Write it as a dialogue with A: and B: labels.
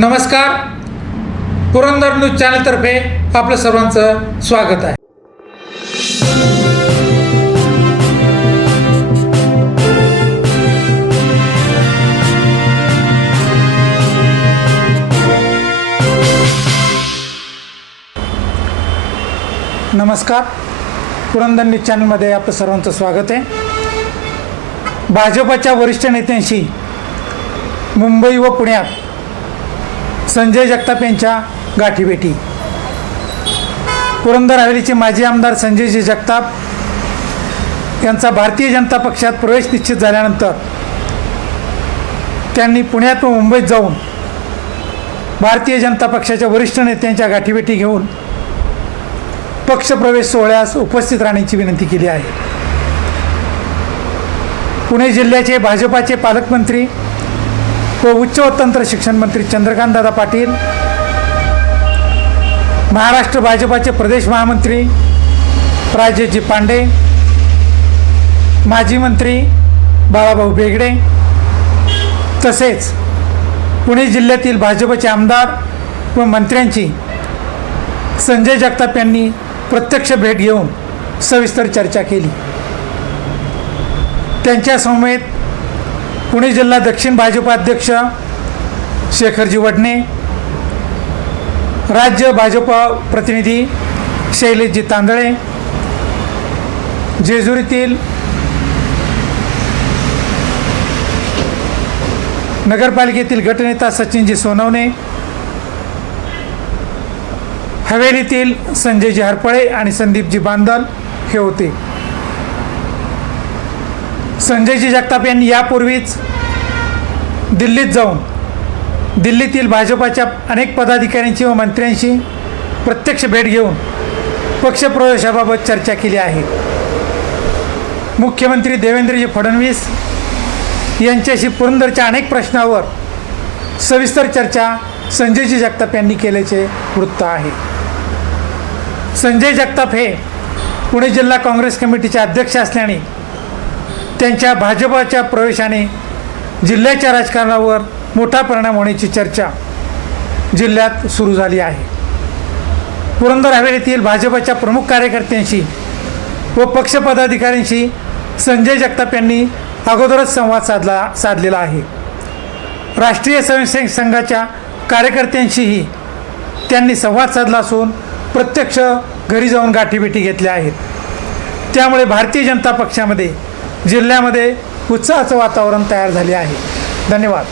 A: नमस्कार. पुरंदर न्यूज चॅनलतर्फे आपलं सर्वांचं स्वागत आहे. नमस्कार. पुरंदर न्यूज चॅनलमध्ये आपलं सर्वांचं स्वागत आहे. भाजपच्या वरिष्ठ नेत्यांशी मुंबई व पुण्यात संजय जगताप यांच्या गाठीभेटी पुरंदर हवेलीचे माजी आमदार संजयजी जगताप यांचा भारतीय जनता पक्षात प्रवेश निश्चित झाल्यानंतर त्यांनी पुण्यात व मुंबईत जाऊन भारतीय जनता पक्षाच्या वरिष्ठ नेत्यांच्या गाठीभेटी घेऊन पक्षप्रवेश सोहळ्यास उपस्थित राहण्याची विनंती केली आहे. पुणे जिल्ह्याचे भाजपाचे पालकमंत्री व उच्च व तंत्र शिक्षण मंत्री चंद्रकांतदादा पाटील महाराष्ट्र भाजपाचे प्रदेश महामंत्री राजेजी पांडे माजी मंत्री बाळाभाऊ बेगडे तसेच पुणे जिल्ह्यातील भाजपचे आमदार व मंत्र्यांची संजय जगताप यांनी प्रत्यक्ष भेट घेऊन सविस्तर चर्चा केली. त्यांच्यासमवेत पुणे जिल्हा दक्षिण भाजपाध्यक्ष शेखरजी वडणे राज्य भाजपा प्रतिनिधी शैलेशजी तांदळे जेजुरीतील नगरपालिकेतील गटनेता सचिनजी सोनवणे हवेलीतील संजयजी हरपळे आणि संदीपजी बांदल हे होते. संजयजी जगताप यांनी यापूर्वीच दिल्लीत जाऊन दिल्लीतील भाजपाच्या अनेक पदाधिकाऱ्यांची व मंत्र्यांशी प्रत्यक्ष भेट घेऊन पक्षप्रवेशाबाबत चर्चा केली आहे. मुख्यमंत्री देवेंद्रजी फडणवीस यांच्याशी पुरंदरच्या अनेक प्रश्नावर सविस्तर चर्चा संजयजी जगताप यांनी केल्याचे वृत्त आहे. संजय जगताप हे पुणे जिल्हा काँग्रेस कमिटीचे अध्यक्ष असल्याने त्यांच्या भाजपाच्या प्रवेशाने जिल्ह्याच्या राजकारणावर मोठा परिणाम होण्याची चर्चा जिल्ह्यात सुरू झाली आहे. पुरंदर हवेलीतील भाजपच्या प्रमुख कार्यकर्त्यांशी व पक्षपदाधिकाऱ्यांशी संजय जगताप यांनी अगोदरच संवाद साधला साधलेला आहे. राष्ट्रीय स्वयंसेवक संघाच्या कार्यकर्त्यांशीही त्यांनी संवाद साधला असून प्रत्यक्ष घरी जाऊन गाठीभेटी घेतल्या आहेत. त्यामुळे भारतीय जनता पक्षामध्ये जिल्ह्यामध्ये उत्साहाचं वातावरण तयार झाले आहे. धन्यवाद.